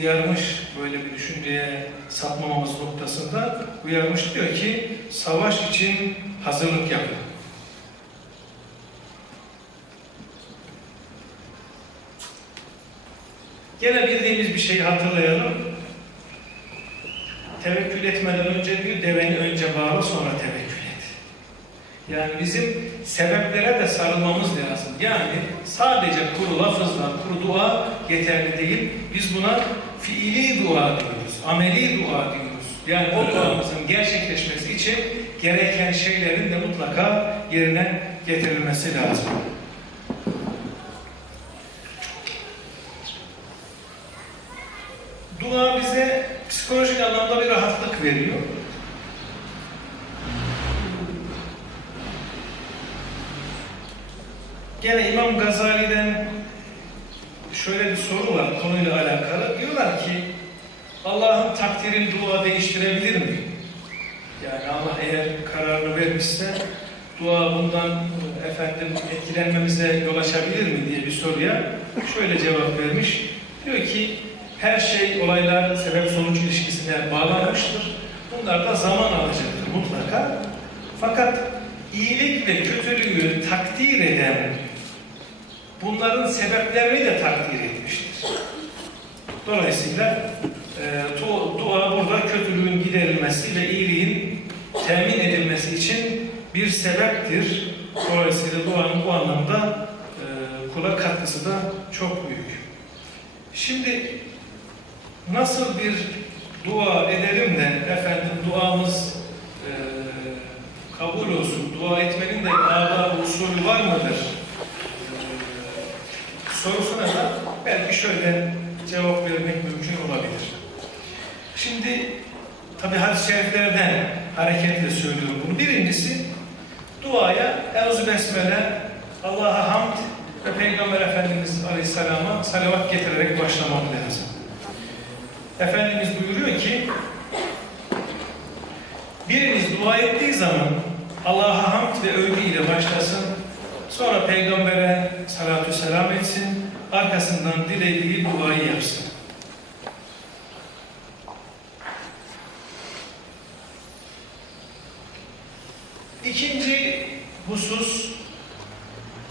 uyarmış böyle bir düşünceye sapmamamız noktasında uyarmış diyor ki savaş için hazırlık yapın. Gene bildiğimiz bir şeyi hatırlayalım. Tevekkül etmeden önce diyor, deveni önce bağla sonra tevekkül et. Yani bizim sebeplere de sarılmamız lazım. Yani sadece kuru lafızla, kuru dua yeterli değil. Biz buna fiili dua diyoruz, ameli dua diyoruz. Yani o duamızın gerçekleşmesi için gereken şeylerin de mutlaka yerine getirilmesi lazım. Dua bize psikolojik anlamda bir rahatlık veriyor. Gene İmam Gazali'den şöyle bir soru var konuyla alakalı. Diyorlar ki Allah'ın takdirini dua değiştirebilir mi? Yani Allah eğer kararını vermişse dua bundan efendim etkilenmemize yol açabilir mi diye bir soruya şöyle cevap vermiş. Diyor ki her şey olaylar sebep sonuç ilişkisine bağlanmıştır. Bunlar da zaman alacaktır mutlaka. Fakat iyilik ve kötülüğü takdir eden bunların sebeplerini de takdir etmiştir. Dolayısıyla e, dua burada kötülüğün giderilmesi ve iyiliğin temin edilmesi için bir sebeptir. Dolayısıyla duanın bu anlamda e, kula katkısı da çok büyük. Şimdi nasıl bir dua edelim de efendim duamız e, kabul olsun, dua etmenin de adab usulü var mıdır? Sorusuna da belki şöyle cevap vermek mümkün olabilir. Şimdi tabi hadis-i şeriflerden hareketle söylüyorum bunu. Birincisi duaya Euzu Besmele, Allah'a hamd ve Peygamber Efendimiz Aleyhisselam'a salavat getirerek başlamak lazım. Efendimiz buyuruyor ki biriniz dua ettiği zaman Allah'a hamd ve övgü ile başlasın. Sonra peygambere salatü selam etsin. Arkasından dilediği duayı yapsın. İkinci husus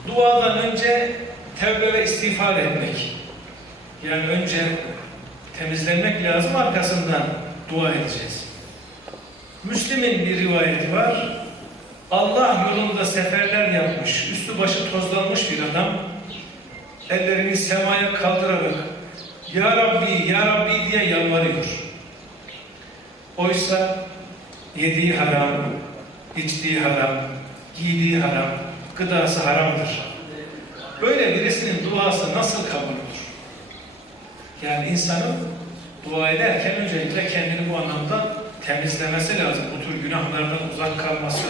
duadan önce tevbe ve istiğfar etmek. Yani önce temizlenmek lazım arkasından dua edeceğiz. Müslim'in bir rivayeti var. Allah yolunda seferler yapmış, üstü başı tozlanmış bir adam ellerini semaya kaldırarak Ya Rabbi, Ya Rabbi diye yalvarıyor. Oysa yediği haram, içtiği haram, giydiği haram, gıdası haramdır. Böyle birisinin duası nasıl kabul olur? Yani insanın dua ederken öncelikle kendini bu anlamda temizlemesi lazım. Bu tür günahlardan uzak kalması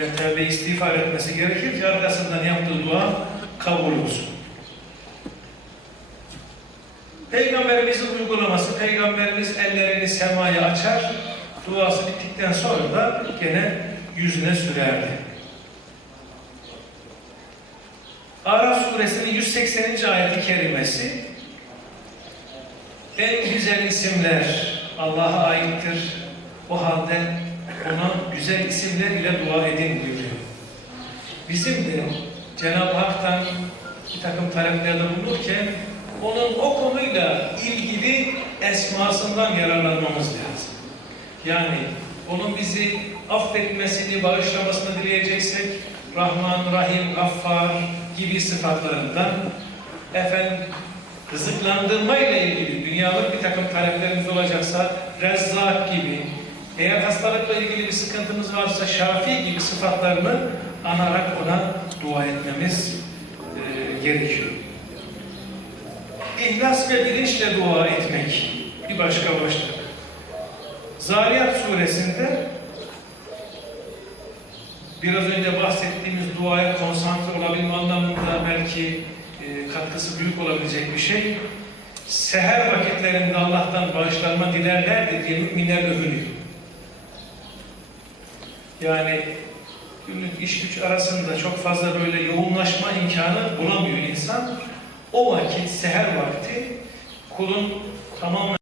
ve tevbe istiğfar etmesi gerekir ki arkasından yaptığı dua kabul olsun. Peygamberimizin uygulaması, Peygamberimiz ellerini semaya açar, duası bittikten sonra da gene yüzüne sürerdi. Araf suresinin 180. ayeti kerimesi en güzel isimler Allah'a aittir. O halde ona güzel isimler ile dua edin diyor. Bizim de Cenab-ı Hak'tan bir takım taleplerde bulunurken onun o konuyla ilgili esmasından yararlanmamız lazım. Yani onun bizi affetmesini, bağışlamasını dileyeceksek Rahman, Rahim, Gaffar gibi sıfatlarından efendim rızıklandırma ile ilgili dünyalık bir takım taleplerimiz olacaksa Rezzak gibi eğer hastalıkla ilgili bir sıkıntımız varsa Şafi gibi sıfatlarını anarak ona dua etmemiz e, gerekiyor. İhlas ve bilinçle dua etmek bir başka başlık. Zariyat suresinde biraz önce bahsettiğimiz duaya konsantre olabilme anlamında belki e, katkısı büyük olabilecek bir şey. Seher vakitlerinde Allah'tan bağışlanma dilerlerdi diye müminler övünüyor. Yani günlük iş güç arasında çok fazla böyle yoğunlaşma imkanı bulamıyor insan. O vakit seher vakti kulun tamamen